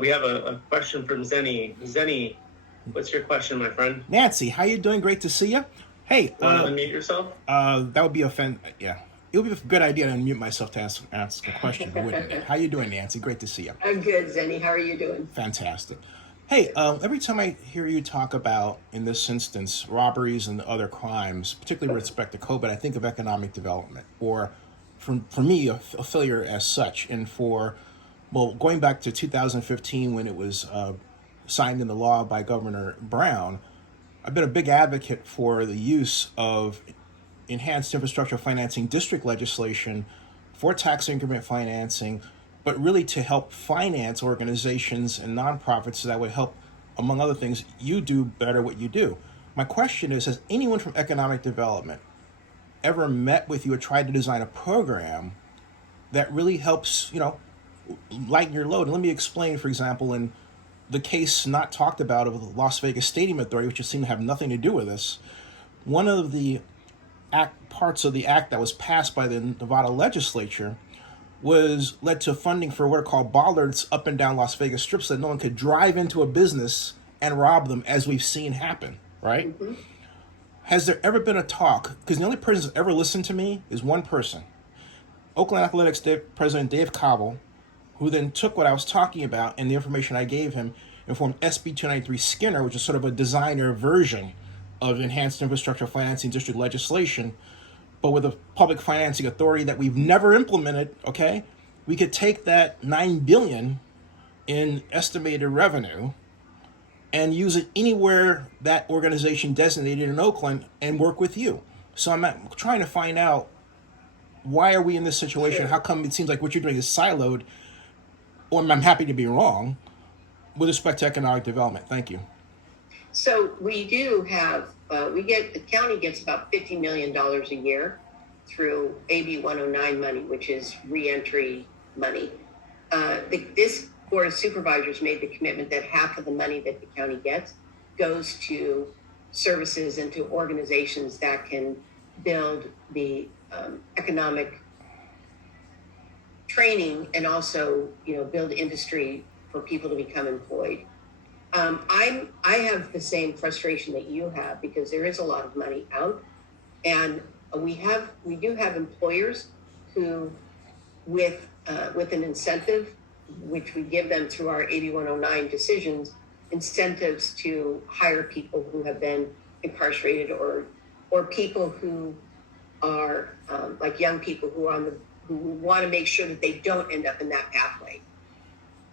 We have a question from Zennie. Zennie, what's your question, my friend? Nancy, how you doing? Great to see you. Hey, Want to unmute yourself? that would be yeah. It would be a good idea to unmute myself to ask a question, wouldn't it? How you doing, Nancy? Great to see you. I'm good, Zennie. How are you doing? Fantastic. Hey, every time I hear you talk about, in this instance, robberies and other crimes, particularly with respect to COVID, I think of economic development, or for me, a failure as such. And going back to 2015 when it was signed into law by Governor Brown, I've been a big advocate for the use of enhanced infrastructure financing district legislation for tax increment financing, but really to help finance organizations and nonprofits that would help, among other things, you do better what you do. My question is, has anyone from economic development ever met with you or tried to design a program that really helps, lighten your load? And let me explain, for example, in the case not talked about of the Las Vegas Stadium Authority, which seemed to have nothing to do with this, one of the parts of the act that was passed by the Nevada legislature led to funding for what are called bollards up and down Las Vegas Strip so that no one could drive into a business and rob them, as we've seen happen, right? Mm-hmm. Has there ever been a talk, because the only person that's ever listened to me is one person, Oakland Athletics President Dave Cobble, who then took what I was talking about and the information I gave him and formed SB 293 Skinner, which is sort of a designer version of enhanced infrastructure financing district legislation, but with a public financing authority that we've never implemented. Okay, we could take that $9 billion in estimated revenue and use it anywhere that organization designated in Oakland and work with you. So I'm trying to find out, why are we in this situation? How come it seems like what you're doing is siloed? Or I'm happy to be wrong with respect to economic development. Thank you. So we do have, the county gets about $50 million a year through AB 109 money, which is reentry money. This Board of Supervisors made the commitment that half of the money that the county gets goes to services and to organizations that can build the economic training and also, build industry for people to become employed. I have the same frustration that you have, because there is a lot of money out, and we do have employers who, with an incentive, which we give them through our 8109 decisions, incentives to hire people who have been incarcerated or people who are like young people who want to make sure that they don't end up in that pathway.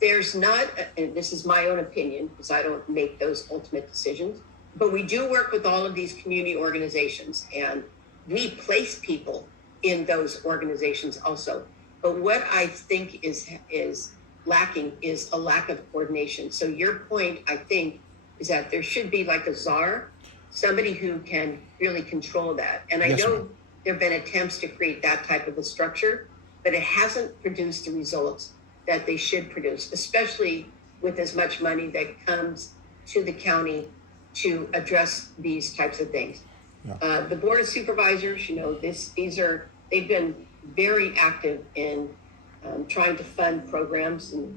There's not, and this is my own opinion because I don't make those ultimate decisions, but we do work with all of these community organizations, and we place people in those organizations also. But what I think is lacking is a lack of coordination. So your point, I think, is that there should be like a czar, somebody who can really control that. And I know there have been attempts to create that type of a structure, but it hasn't produced the results that they should produce, especially with as much money that comes to the county to address these types of things. Yeah. The Board of Supervisors, they've been very active in trying to fund programs, and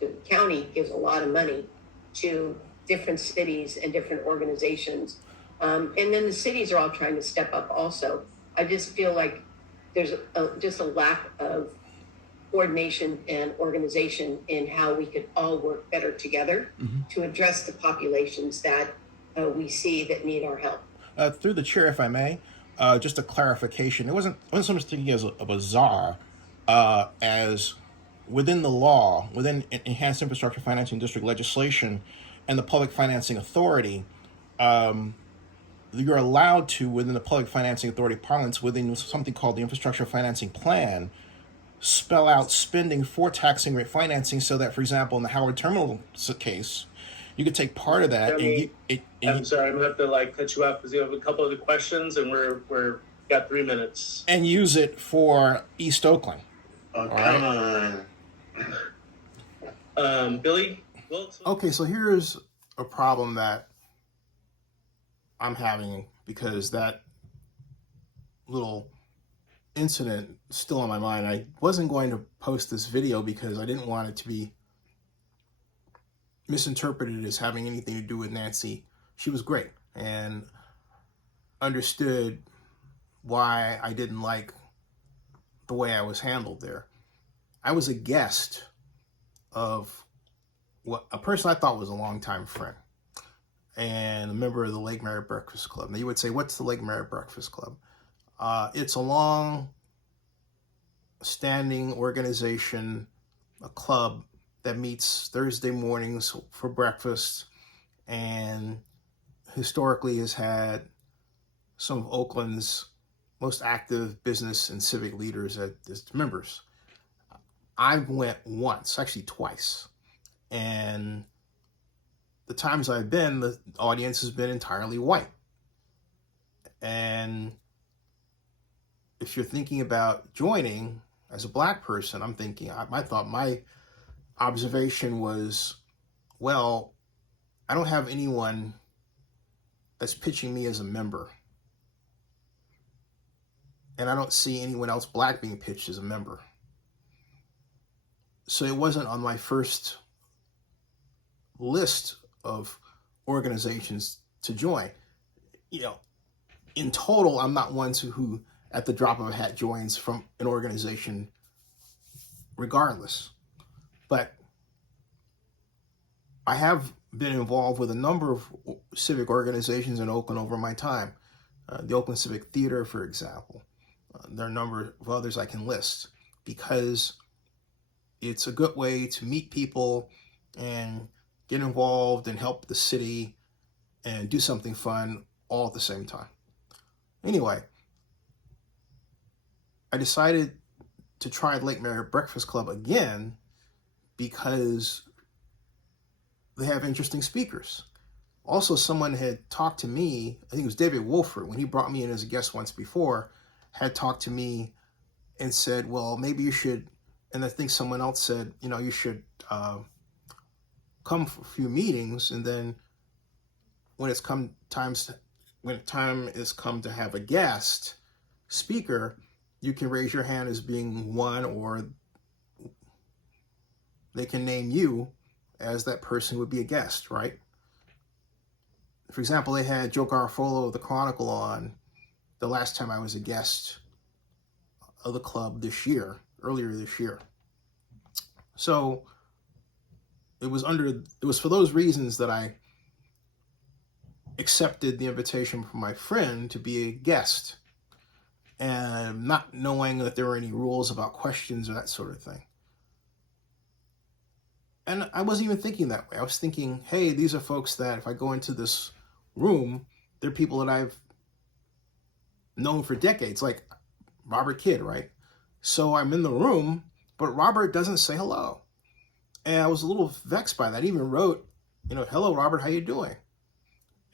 the county gives a lot of money to different cities and different organizations. And then the cities are all trying to step up also. I just feel like there's just a lack of coordination and organization in how we could all work better together to address the populations that we see that need our help. Through the chair, if I may, just a clarification. It wasn't so much thinking of a czar as within the law, within enhanced infrastructure financing district legislation and the public financing authority, you're allowed to, within the public financing authority parlance, within something called the infrastructure financing plan, spell out spending for taxing rate financing, so that, for example, in the Howard Terminal case, you could take part of that. I'm sorry, I'm gonna have to cut you off because you have a couple of the questions, and we're got 3 minutes. And use it for East Oakland. Oh, come on. Billy? Okay, so here's a problem that I'm having, because that little incident is still on my mind. I wasn't going to post this video because I didn't want it to be misinterpreted as having anything to do with Nancy. She was great and understood why I didn't like the way I was handled there. I was a guest of what a person I thought was a longtime friend and a member of the Lake Merritt Breakfast Club. Now you would say, what's the Lake Merritt Breakfast Club? It's a long-standing organization, a club that meets Thursday mornings for breakfast and historically has had some of Oakland's most active business and civic leaders as members. I went once, actually twice, and the times I've been, the audience has been entirely white. And if you're thinking about joining as a black person, I'm thinking, my observation was, well, I don't have anyone that's pitching me as a member. And I don't see anyone else black being pitched as a member. So it wasn't on my first list of organizations to join. You know, in total, I'm not one who at the drop of a hat joins from an organization regardless. But I have been involved with a number of civic organizations in Oakland over my time. The Oakland Civic Theater, for example. There are a number of others I can list because it's a good way to meet people and get involved and help the city and do something fun all at the same time. Anyway, I decided to try Lake Merritt Breakfast Club again because they have interesting speakers. Also, someone had talked to me, I think it was David Wolford, when he brought me in as a guest once before, had talked to me and said, well, maybe you should, and I think someone else said, you know, you should come for a few meetings, and then when time is come to have a guest speaker, you can raise your hand as being one, or they can name you as that person who would be a guest, right? For example, they had Joe Garofalo of the Chronicle on the last time I was a guest of the club earlier this year. So it was for those reasons that I accepted the invitation from my friend to be a guest, and not knowing that there were any rules about questions or that sort of thing. And I wasn't even thinking that way. I was thinking, hey, these are folks that if I go into this room, they're people that I've known for decades, like Robert Kidd, right? So I'm in the room, but Robert doesn't say hello. And I was a little vexed by that. I even wrote, you know, hello, Robert, how you doing?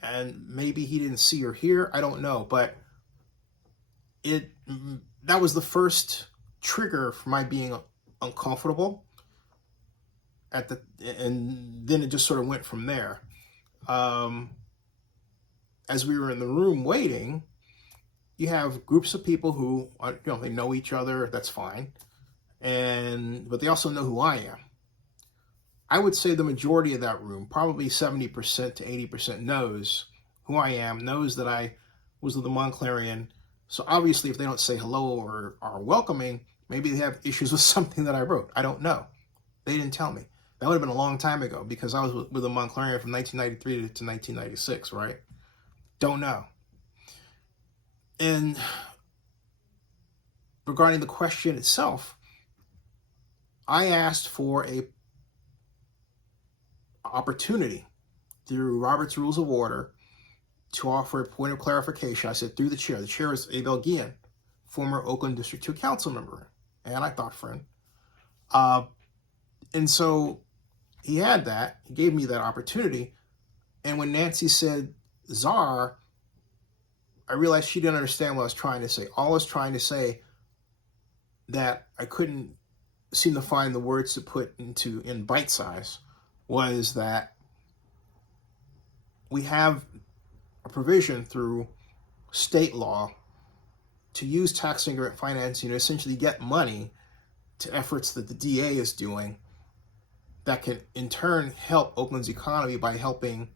And maybe he didn't see or hear, I don't know. But that was the first trigger for my being uncomfortable. And then it just sort of went from there. As we were in the room waiting, you have groups of people who, you know, they know each other, that's fine. But they also know who I am. I would say the majority of that room, probably 70% to 80% knows who I am, knows that I was with the Montclarian. So obviously if they don't say hello or are welcoming, maybe they have issues with something that I wrote. I don't know. They didn't tell me. That would have been a long time ago because I was with the Montclarian from 1993 to 1996, right? Don't know. And regarding the question itself, I asked for a opportunity through Robert's Rules of Order to offer a point of clarification. I said through the chair. The chair is Abel Guillen, former Oakland District 2 council member, and I thought friend. And so he had that. He gave me that opportunity. And when Nancy said czar, I realized she didn't understand what I was trying to say. All I was trying to say that I couldn't seem to find the words to put in bite size was that we have a provision through state law to use tax increment financing to essentially get money to efforts that the DA is doing that can in turn help Oakland's economy by helping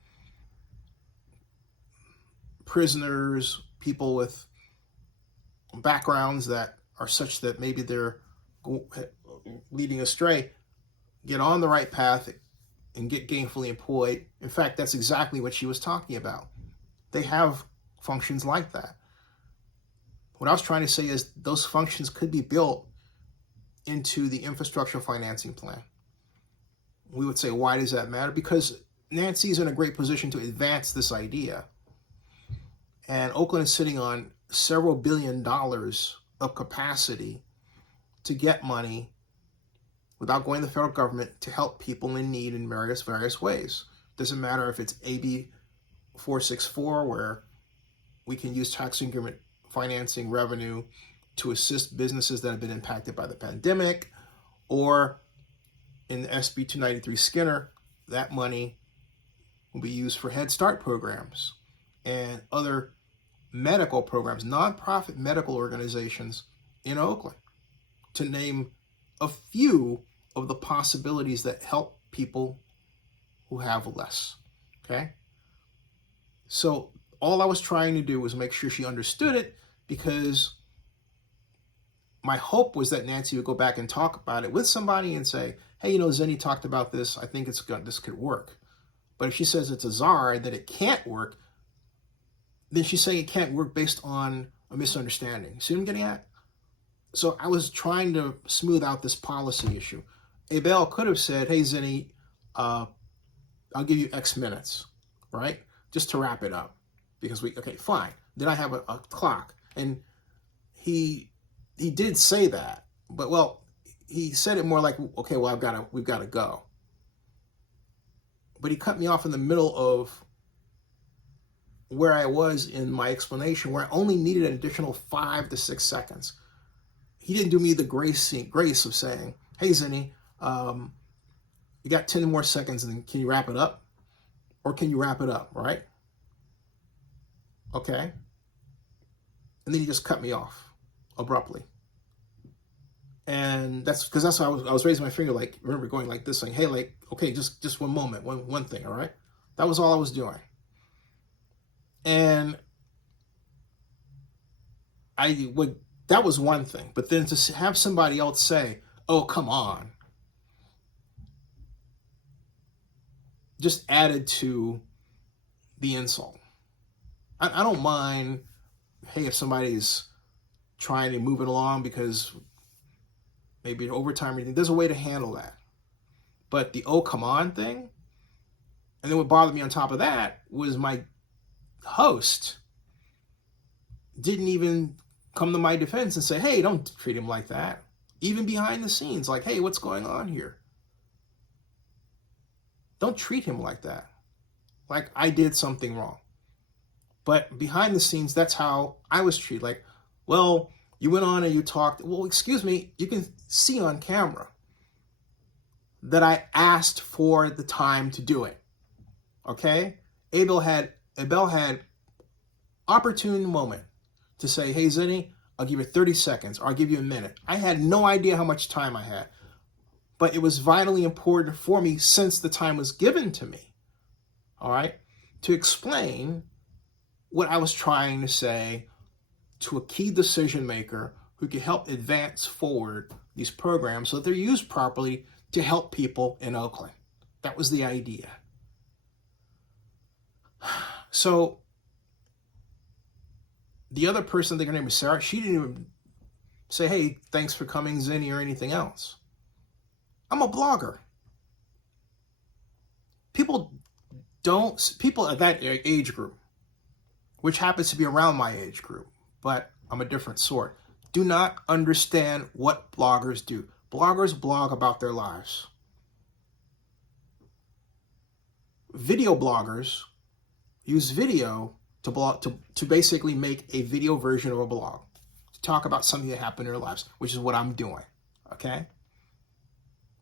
prisoners, people with backgrounds that are such that maybe they're leading astray, get on the right path and get gainfully employed. In fact, that's exactly what she was talking about. They have functions like that. What I was trying to say is those functions could be built into the infrastructure financing plan. We would say, why does that matter? Because Nancy's in a great position to advance this idea. And Oakland is sitting on several $1 billion of capacity to get money without going to the federal government to help people in need in various ways. Doesn't matter if it's AB 464, where we can use tax increment financing revenue to assist businesses that have been impacted by the pandemic, or in SB 293 Skinner, that money will be used for Head Start programs and other medical programs, nonprofit medical organizations in Oakland, to name a few of the possibilities that help people who have less. Okay? So all I was trying to do was make sure she understood it, because my hope was that Nancy would go back and talk about it with somebody and say, hey, Zennie talked about this. I think this could work. But if she says it's a czar and that it can't work, then she's saying it can't work based on a misunderstanding. See what I'm getting at? So I was trying to smooth out this policy issue. Abel could have said, hey, Zennie, I'll give you X minutes, right? Just to wrap it up. Because okay, fine. Then I have a clock. And he did say that, but he said it more like, okay, well, we've got to go. But he cut me off in the middle of where I was in my explanation, where I only needed an additional 5 to 6 seconds. He didn't do me the grace of saying, hey, Zennie, you got 10 more seconds, and then can you wrap it up? Or can you wrap it up, right? Okay. And then he just cut me off abruptly. And that's because that's why I was raising my finger, like, remember, going like this, saying, hey, like, okay, just one moment, one thing, all right? That was all I was doing. And that was one thing. But then to have somebody else say, oh, come on, just added to the insult. I don't mind, hey, if somebody's trying to move it along because maybe overtime or anything, there's a way to handle that. But the oh, come on thing, and then what bothered me on top of that was my host didn't even come to my defense and say, hey, don't treat him like that. Even behind the scenes, like, hey, what's going on here? Don't treat him like that. Like I did something wrong. But behind the scenes, that's how I was treated. Like, well, you went on and you talked. Well, excuse me, you can see on camera that I asked for the time to do it. Okay? Abel had opportune moment to say, hey, Zennie, I'll give you 30 seconds, or I'll give you a minute. I had no idea how much time I had. But it was vitally important for me, since the time was given to me, all right, to explain what I was trying to say to a key decision maker who could help advance forward these programs so that they're used properly to help people in Oakland. That was the idea. So the other person, I think her name was Sarah, she didn't even say, hey, thanks for coming, Zennie, or anything else. I'm a blogger. People at that age group, which happens to be around my age group, but I'm a different sort, do not understand what bloggers do. Bloggers blog about their lives. Video bloggers use video to blog, to basically make a video version of a blog, to talk about something that happened in their lives, which is what I'm doing, okay?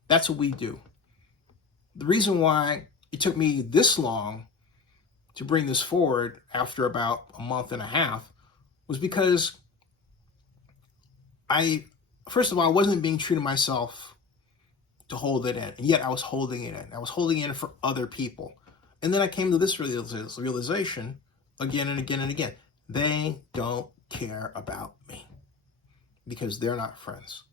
That's what we do. The reason why it took me this long to bring this forward after about a month and a half was because first of all, I wasn't being true to myself to hold it in. And yet I was holding it in. I was holding it in for other people. And then I came to this realization again and again and again. They don't care about me because they're not friends.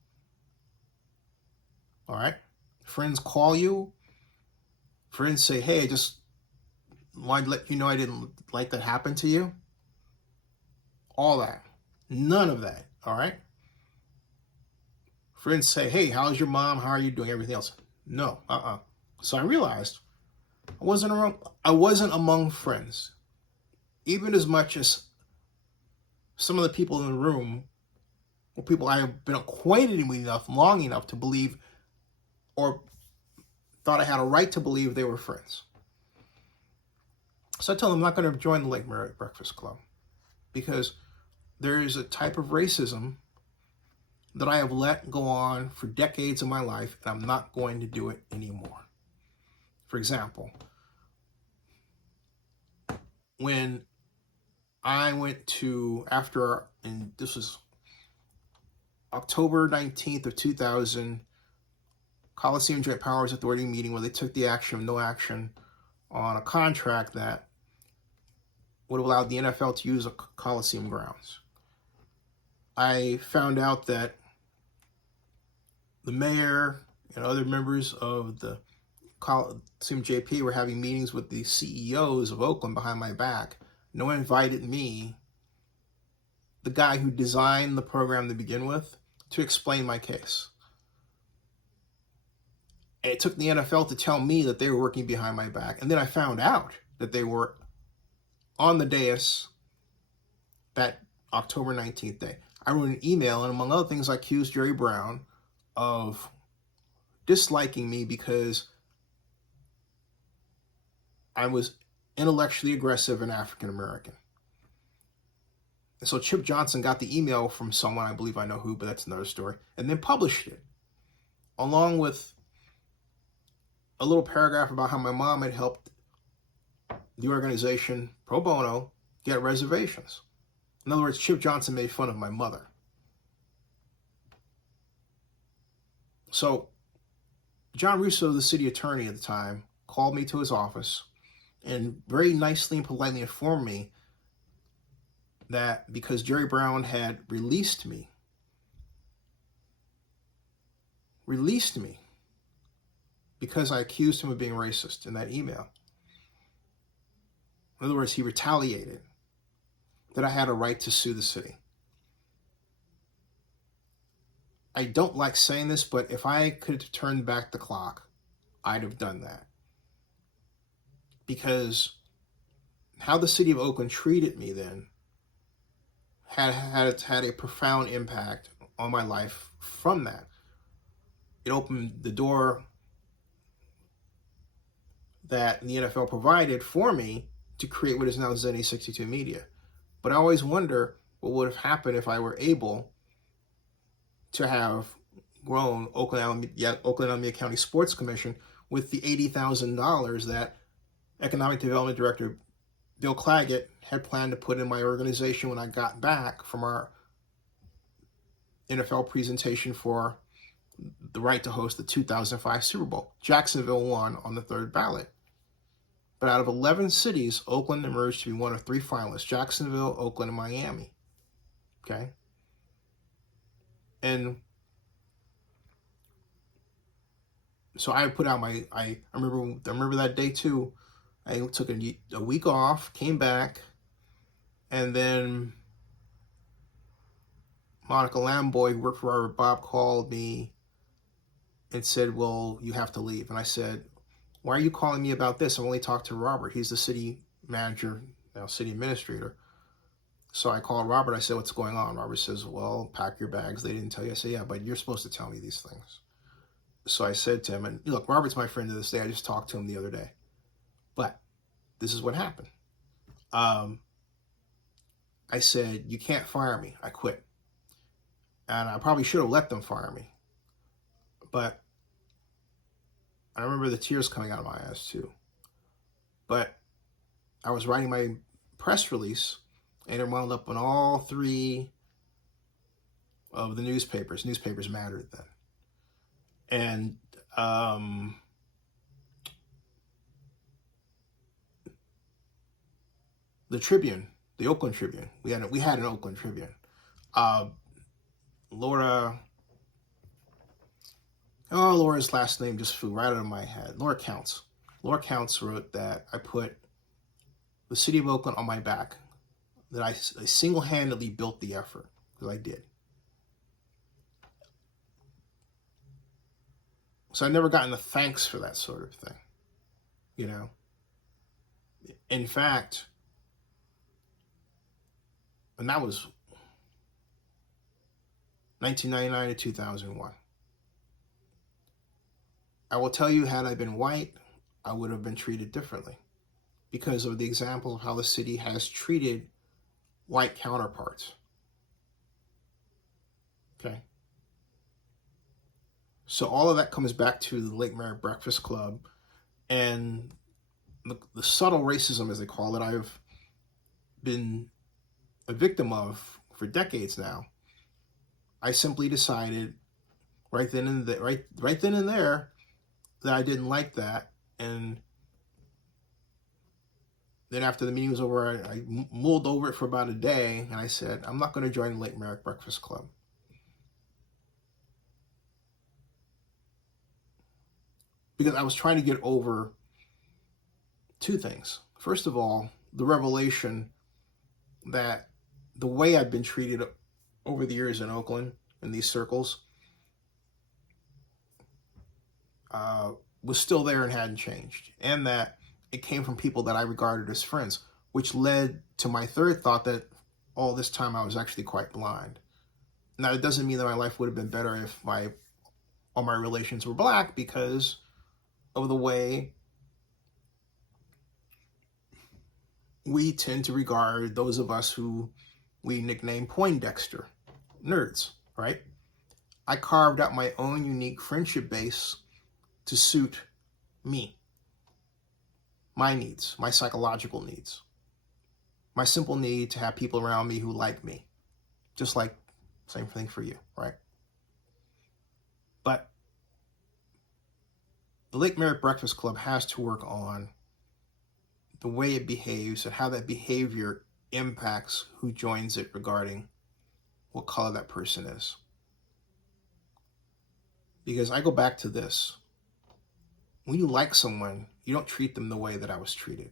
All right? Friends call you. Friends say, hey, I just wanted to let you know I didn't like that happen to you. All that. None of that. All right? Friends say, hey, how's your mom? How are you doing? Everything else. No. So I realized I wasn't among friends. Even as much as some of the people in the room were people I have been acquainted with long enough to believe, or thought I had a right to believe they were friends. So I told them I'm not going to join the Lake Merritt Breakfast Club because there is a type of racism that I have let go on for decades of my life, and I'm not going to do it anymore. For example, when I went to, and this was October 19th of 2000, Coliseum Joint Powers Authority meeting where they took the action of no action on a contract that would have allowed the NFL to use a Coliseum grounds. I found out that the mayor and other members of the Coliseum JP were having meetings with the CEOs of Oakland behind my back. No one invited me, the guy who designed the program to begin with, to explain my case. And it took the NFL to tell me that they were working behind my back. And then I found out that they were on the dais that October 19th day. I wrote an email, and among other things, I accused Jerry Brown of disliking me because I was intellectually aggressive and African American. And so Chip Johnson got the email from someone, I believe I know who, but that's another story, and then published it, along with a little paragraph about how my mom had helped the organization pro bono get reservations. In other words, Chip Johnson made fun of my mother. So John Russo, the city attorney at the time, called me to his office and very nicely and politely informed me that because Jerry Brown had released me because I accused him of being racist in that email. In other words, he retaliated, that I had a right to sue the city. I don't like saying this, but if I could have turned back the clock, I'd have done that. Because how the city of Oakland treated me then had a profound impact on my life from that. It opened the door that the NFL provided for me to create what is now Zennie 62 Media. But I always wonder what would have happened if I were able to have grown Oakland Alameda County Sports Commission with the $80,000 that Economic Development Director Bill Claggett had planned to put in my organization when I got back from our NFL presentation for the right to host the 2005 Super Bowl. Jacksonville won on the third ballot. But out of 11 cities, Oakland emerged to be one of 3 finalists: Jacksonville, Oakland, and Miami. Okay? And so I put out I remember that day too. I took a week off, came back, and then Monica Lamboy, who worked for Robert Bob, called me and said, well, you have to leave. And I said, why are you calling me about this? I've only talked to Robert. He's the city manager, now city administrator. So I called Robert. I said, what's going on? Robert says, well, pack your bags. They didn't tell you. I said, yeah, but you're supposed to tell me these things. So I said to him, and look, Robert's my friend to this day. I just talked to him the other day. But this is what happened. I said, you can't fire me. I quit. And I probably should have let them fire me. But I remember the tears coming out of my eyes too. But I was writing my press release, and it wound up in all 3 of the newspapers. Newspapers mattered then. And The Tribune, the Oakland Tribune. We had an Oakland Tribune. Laura, Laura's last name just flew right out of my head. Laura Counts. Laura Counts wrote that I put the city of Oakland on my back, that I single-handedly built the effort, because I did. So I've never gotten the thanks for that sort of thing, you know. In fact, and that was 1999 to 2001. I will tell you, had I been white, I would have been treated differently because of the example of how the city has treated white counterparts. Okay. So all of that comes back to the Lake Merritt Breakfast Club and the subtle racism, as they call it, I've been a victim of for decades now. I simply decided right then and there that I didn't like that, and then after the meeting was over, I mulled over it for about a day, and I said, I'm not going to join the Lake Merritt Breakfast Club. Because I was trying to get over two things. First of all, the revelation that the way I've been treated over the years in Oakland, in these circles, was still there and hadn't changed. And that it came from people that I regarded as friends, which led to my third thought that all this time I was actually quite blind. Now, it doesn't mean that my life would have been better if all my relations were black, because of the way we tend to regard those of us who we nickname Poindexter nerds, right? I carved out my own unique friendship base to suit me, my needs, my psychological needs, my simple need to have people around me who like me, just like same thing for you, right? But the Lake Merritt Breakfast Club has to work on the way it behaves and how that behavior impacts who joins it regarding what color that person is. Because I go back to this. When you like someone, you don't treat them the way that I was treated.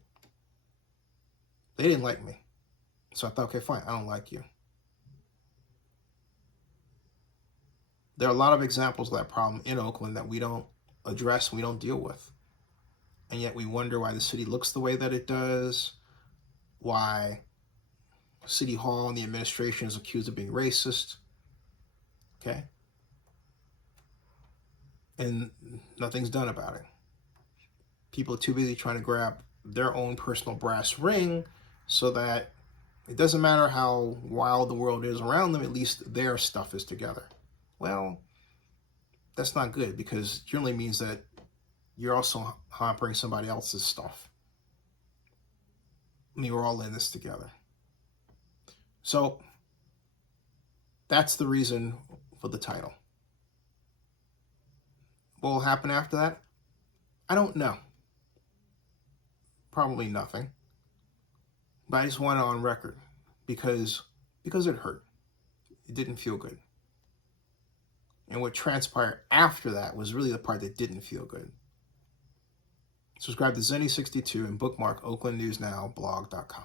They didn't like me. So I thought, okay, fine, I don't like you. There are a lot of examples of that problem in Oakland that we don't address, we don't deal with. And yet we wonder why the city looks the way that it does, why City Hall and the administration is accused of being racist. Okay? And nothing's done about it. People are too busy trying to grab their own personal brass ring so that it doesn't matter how wild the world is around them, at least their stuff is together. Well, that's not good, because it generally means that you're also hampering somebody else's stuff. I mean, we're all in this together. So that's the reason for the title. What will happen after that? I don't know. Probably nothing. But I just want it on record because it hurt. It didn't feel good. And what transpired after that was really the part that didn't feel good. Subscribe to Zennie62 and bookmark oaklandnewsnowblog.com.